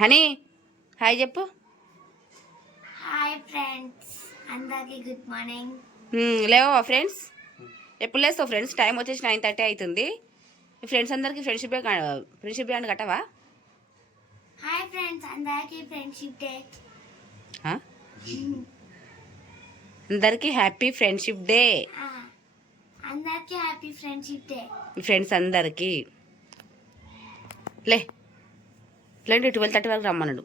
Honey hi చెప్పు. Hi friends, అందరికీ good morning. లేవా ఫ్రెండ్స్? ఎప్పుడు లేస్తావు ఫ్రెండ్స్? టైం వచ్చేసి 9:30 అవుతుంది. మీ ఫ్రెండ్స్ అందరికీ ఫ్రెండ్షిప్ బ్యాండ్ కట్టవా? హాయ్ ఫ్రెండ్స్, అందరికీ ఫ్రెండ్షిప్ డే. అందరికీ హ్యాపీ ఫ్రెండ్షిప్ డే. అందరికీ హ్యాపీ ఫ్రెండ్షిప్ డే. మీ ఫ్రెండ్స్ అందరికీ లే 12:30 వరకు రమ్మన్నాడు.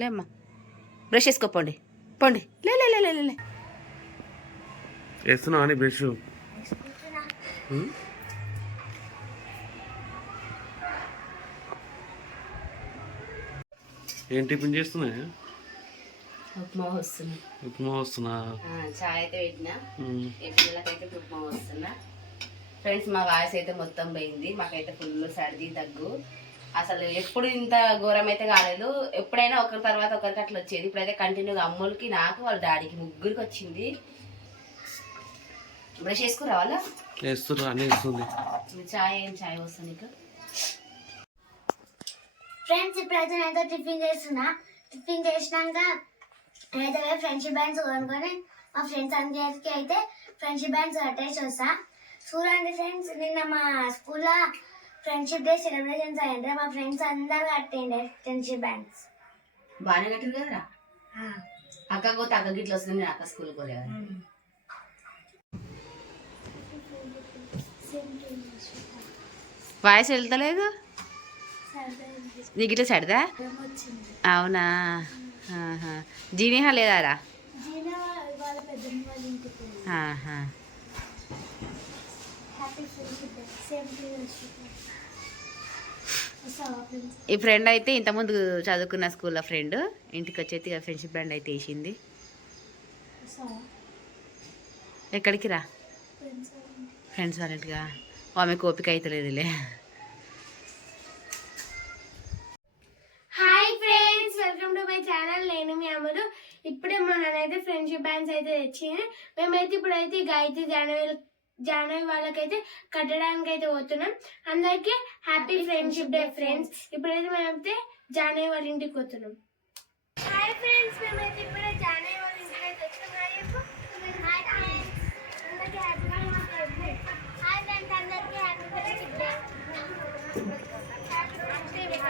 లేమ్మా, బ్రష్ చేసుకోపోండి, పోండి. లే లే లే లే లే వేస్తున్నావు అని బ్రష్. ఏం టిఫిన్ చేస్తున్నా? ఉప్మా వస్తున్నా. చాయ్ అయితే పెట్టినా, పిల్లలకైతే ఉప్మా వస్తున్నా. ఫ్రెండ్స్, మా వాయిస్ అయితే మొత్తం పోయింది. మాకైతే ఫుల్ సర్ది దగ్గు. అసలు ఎప్పుడు ఇంత ఘోరం అయితే కాలేదు. ఎప్పుడైనా ఒకరి తర్వాత ఒకరికి అట్లా వచ్చేది. ఇప్పుడైతే కంటిన్యూగా అమ్ములకి, నాకు, వాళ్ళ డాడీకి ముగ్గురికి వచ్చింది. బ్రష్ చేసుకురా వాళ్ళ చాయ్ వస్తుంది నీకు. ఫ్రెండ్స్, ఇప్పుడైతే నేనైతే టిఫిన్ చేస్తున్నా. టిఫిన్ చేసినాక నేనైతే ఫ్రెండ్షిప్ బ్యాండ్స్ కొనుక్కొని మా ఫ్రెండ్స్ అందరికీ అయితే ఫ్రెండ్షిప్ బ్యాండ్స్ కట్టేసి వస్తా. చూడండి ఫ్రెండ్స్, నిన్న మా స్కూల్లో ఫ్రెండ్షిప్ డే సెలబ్రేషన్స్ అయ్యంటే మా ఫ్రెండ్స్ అందరూ కట్టిండే ఫ్రెండ్షిప్ బ్యాండ్స్. బాగానే కట్టింది కదరా. అక్క పోతే అక్క గిట్ల వస్తుంది, నేను అక్క స్కూల్ పోలే. వాయిస్ వెళ్తలేదు నీకు ఇట్లా సరదా? అవునా? జీనిహా లేదారా? ఈ ఫ్రెండ్ అయితే ఇంతకుముందు చదువుకున్న స్కూల్లో ఫ్రెండ్ ఇంటికి వచ్చేది ఫ్రెండ్షిప్ బ్యాండ్ అయితే వేసింది. ఎక్కడికి రా? ఫ్రెండ్స్ వాళ్ళంటిగా. ఆమె ఓపిక అవుతలేదులే. Hi friends, welcome to my channel. నేను మీ అమ్మలు. ఇప్పుడే మా నాన్నైతే ఫ్రెండ్షిప్ బ్యాండ్స్ అయితే తెచ్చింది. మేమైతే ఇప్పుడైతే గాయత్రి జానవి వాళ్ళకైతే కట్టడానికి అయితే పోతున్నాం. అందరికీ హ్యాపీ ఫ్రెండ్షిప్ డే ఫ్రెండ్స్. ఇప్పుడైతే మేమైతే జానవి వాళ్ళ ఇంటికి పోతున్నాం. హాయ్ ఫ్రెండ్స్, మేమైతే ఇప్పుడే జానవి వాళ్ళ ఇంటికి అయితే వచ్చినాం. హాయ్ ఫ్రెండ్స్, అందరికీ happy friendship day. Hi friends, అందరికీ happy friendship day. Happy friendship day.